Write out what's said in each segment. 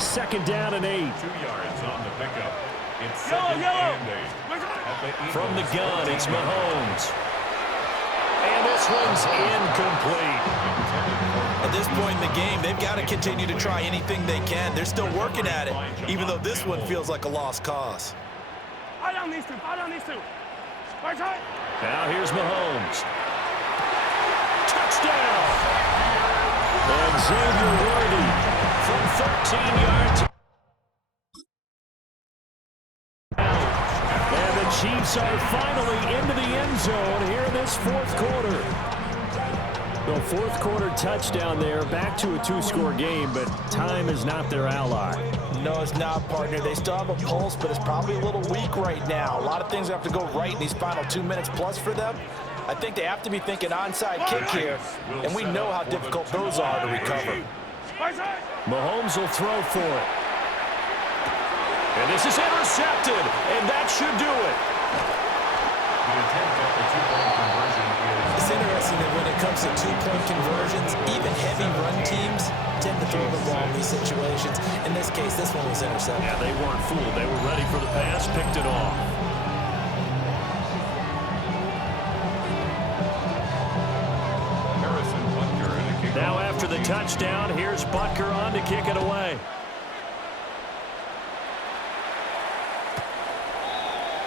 Second down and 8. 2 yards on the pickup. It's second and 8. From the gun, it's Mahomes. And this one's incomplete. At this point in the game, they've got to continue to try anything they can. They're still working at it, even though this one feels like a lost cause. Now here's Mahomes. Touchdown! And Xavier Worthy from 13 yards. And the Chiefs are finally into the end zone here in this fourth quarter. The fourth quarter touchdown there, back to a two-score game, but time is not their ally. No, it's not, partner. They still have a pulse, but it's probably a little weak right now. A lot of things have to go right in these final 2 minutes plus for them. I think they have to be thinking onside kick here, and we know how difficult those are to recover. Mahomes will throw for it. And this is intercepted, and that should do it. The attempt at the two-point conversion is... It's interesting that when it comes to two-point conversions, even heavy run teams tend to throw the ball in these situations. In this case, this one was intercepted. Yeah, they weren't fooled. They were ready for the pass, picked it off. Now after the touchdown, here's Butker on to kick it away.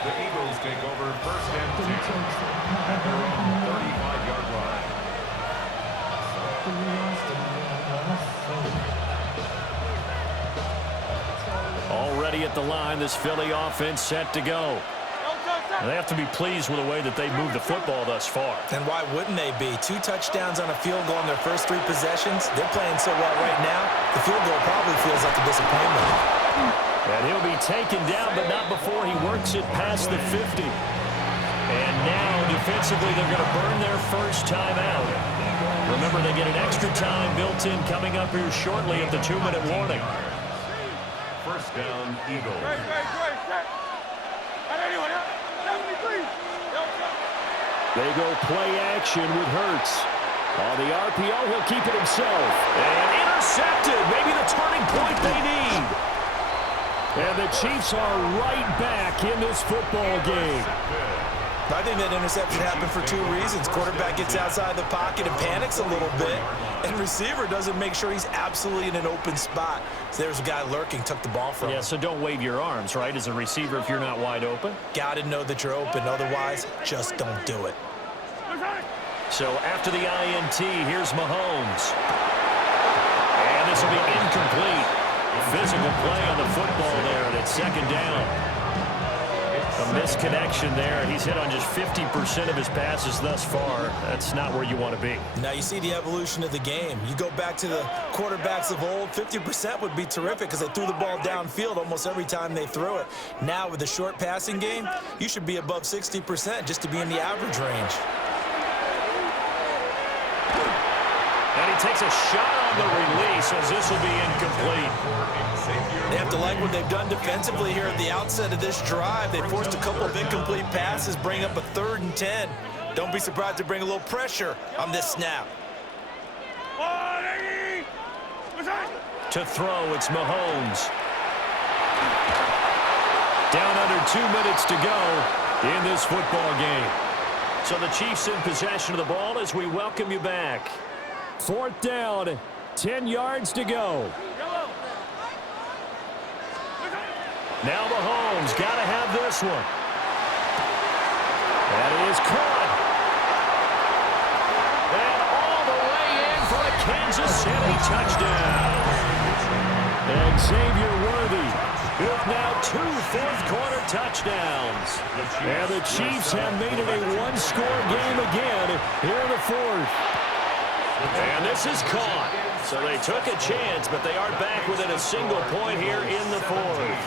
The Eagles take over first and 10 at their own 35-yard line. Already at the line, this Philly offense set to go. They have to be pleased with the way that they moved the football thus far. And why wouldn't they be? 2 touchdowns on a field goal in their first 3 possessions. They're playing so well right now, the field goal probably feels like a disappointment. And he'll be taken down, but not before he works it past the 50. And now, defensively, they're going to burn their first time out. Remember, they get an extra time built in coming up here shortly at the 2-minute warning. First down, Eagles. They go play action with Hurts. On the RPO, he'll keep it himself. And intercepted. Maybe the turning point they need. And the Chiefs are right back in this football game. I think that interception happened for 2 reasons. Quarterback gets outside the pocket and panics a little bit. And receiver doesn't make sure he's absolutely in an open spot. So there's a guy lurking, took the ball from him. Yeah, so don't wave your arms, right, as a receiver if you're not wide open. Got to know that you're open. Otherwise, just don't do it. So after the INT, here's Mahomes. And this will be incomplete. Physical play on the football there, and it's second down. A misconnection there. He's hit on just 50% of his passes thus far. That's not where you want to be. Now you see the evolution of the game. You go back to the quarterbacks of old, 50% would be terrific because they threw the ball downfield almost every time they threw it. Now with the short passing game, you should be above 60% just to be in the average range. And he takes a shot on the release as this will be incomplete. They have to like what they've done defensively here at the outset of this drive. They forced a couple of incomplete passes, bring up a 3rd and 10. Don't be surprised to bring a little pressure on this snap. To throw, it's Mahomes. Down under 2 minutes to go in this football game. So the Chiefs in possession of the ball as we welcome you back. 4th down, 10 yards to go. Now Mahomes got to have this one. That is caught. And all the way in for a Kansas City touchdown. And Xavier Worthy with now 2 fourth-quarter touchdowns. And the Chiefs have made it a one-score game again here in the 4th. And this is caught. So they took a chance, but they are back within a single point here in the 4th.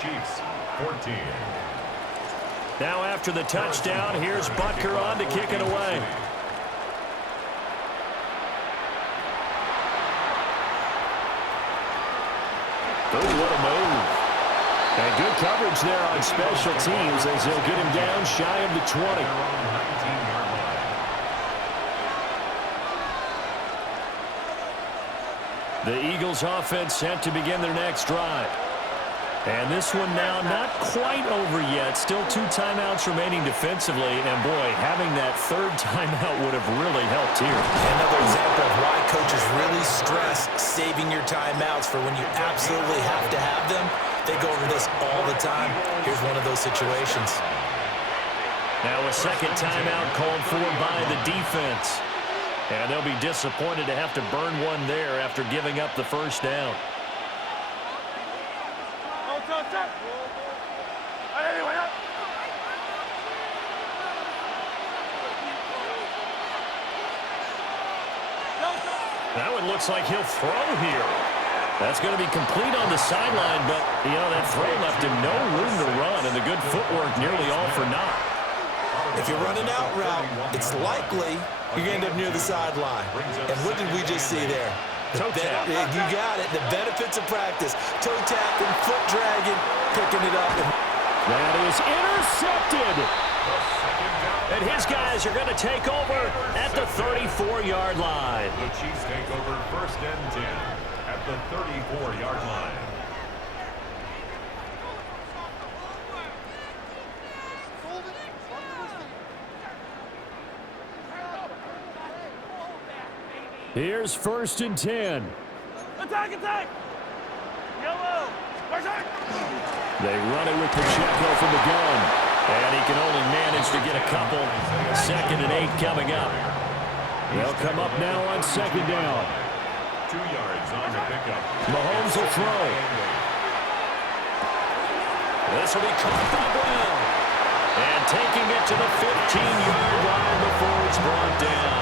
Chiefs, 14. Now after the touchdown, here's Butker on to kick it away. Oh, what a move. And good coverage there on special teams as they'll get him down shy of the 20. The Eagles offense set to begin their next drive. And this one now not quite over yet. Still 2 timeouts remaining defensively. And, boy, having that 3rd timeout would have really helped here. Another example of why coaches really stress saving your timeouts for when you absolutely have to have them. They go over this all the time. Here's one of those situations. Now a 2nd timeout called for by the defense. And they'll be disappointed to have to burn one there after giving up the 1st down. Now it looks like he'll throw here. That's going to be complete on the sideline, but, you know, that throw left him no room to run, and the good footwork nearly all for naught. If you're running out route, it's likely you're going to end up near the sideline. And what did we just see there? You got it. The benefits of practice. Toe tapping, foot dragging, picking it up. That is intercepted. And his guys are going to take over at the 34-yard line. The Chiefs take over 1st and 10 at the 34-yard line. Here's 1st and 10. Attack, attack! Yellow! They run it with Pacheco from the gun. And he can only manage to get a couple. 2nd and 8 coming up. They'll come up now on 2nd down. 2 yards on the pickup. Mahomes will throw. This will be caught by Brown. And taking it to the 15-yard line before it's brought down.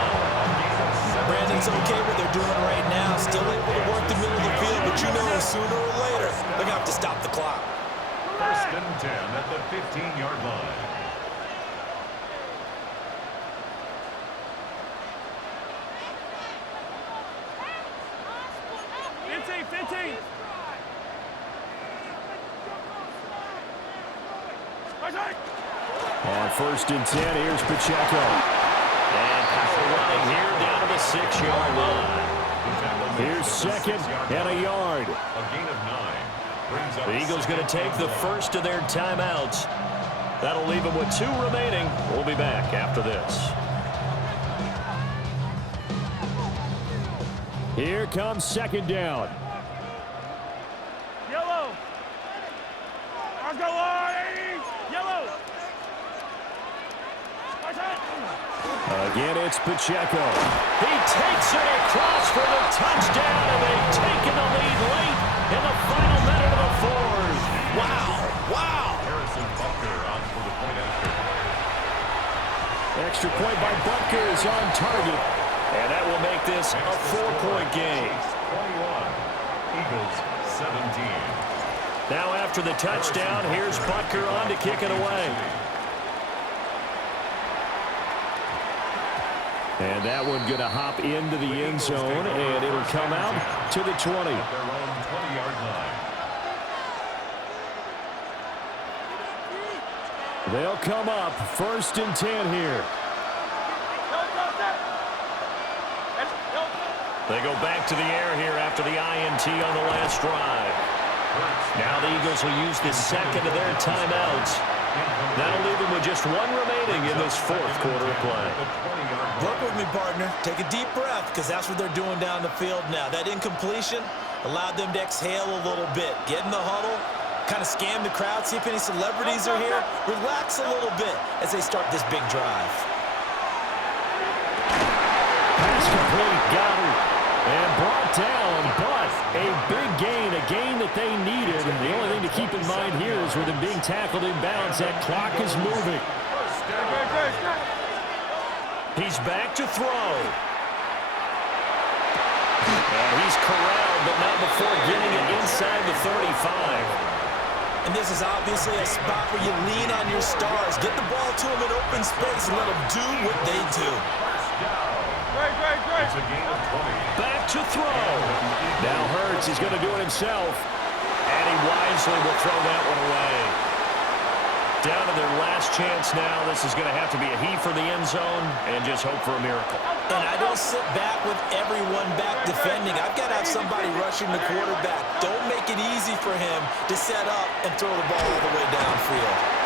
Brandon's okay what they're doing right now. Still able to work the middle of the field, but you know sooner or later they're going to have to stop the clock. 1st and 10 at the 15-yard line. On 1st and 10, here's Pacheco. And power running here down to the 6-yard line. Here's 2nd and a yard. A gain of 9. The Eagles going to take the 1st of their timeouts. That'll leave them with 2 remaining. We'll be back after this. Here comes 2nd down. Yellow! Let's go, Yellow! Again, it's Pacheco. He takes it across for the touchdown, and they've taken the lead late in the final minute of the 4th. Wow. Harrison Butker on for the point after. Extra point by Butker is on target, and that will make this a 4-point game. 21. Eagles 17. Now after the touchdown, here's Butker on to kick it away. And that one going to hop into the end zone, and it'll come out to the 20. At their own 20-yard line. They'll come up 1st and 10 here. They go back to the air here after the INT on the last drive. Now the Eagles will use the 2nd of their timeouts. That'll leave them with just 1 remaining in this 4th quarter of play. Work with me, partner. Take a deep breath, because that's what they're doing down the field now. That incompletion allowed them to exhale a little bit. Get in the huddle, kind of scan the crowd, see if any celebrities are here. Relax a little bit as they start this big drive. Pass complete, got it. And brought down, but a big gain, a gain that they needed. And the only thing to keep in mind here is with him being tackled in bounds, that clock is moving. He's back to throw. And he's corralled, but not before getting it inside the 35. And this is obviously a spot where you lean on your stars. Get the ball to them in open space and let them do what they do. It's a gain of 20. Back to throw. Now Hurts is going to do it himself. And he wisely will throw that one away. Down to their last chance now. This is going to have to be a heave for the end zone and just hope for a miracle. And I don't sit back with everyone back defending. I've got to have somebody rushing the quarterback. Don't make it easy for him to set up and throw the ball all the way downfield.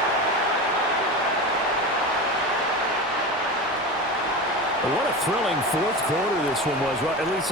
What a thrilling fourth quarter this one was. Well, at least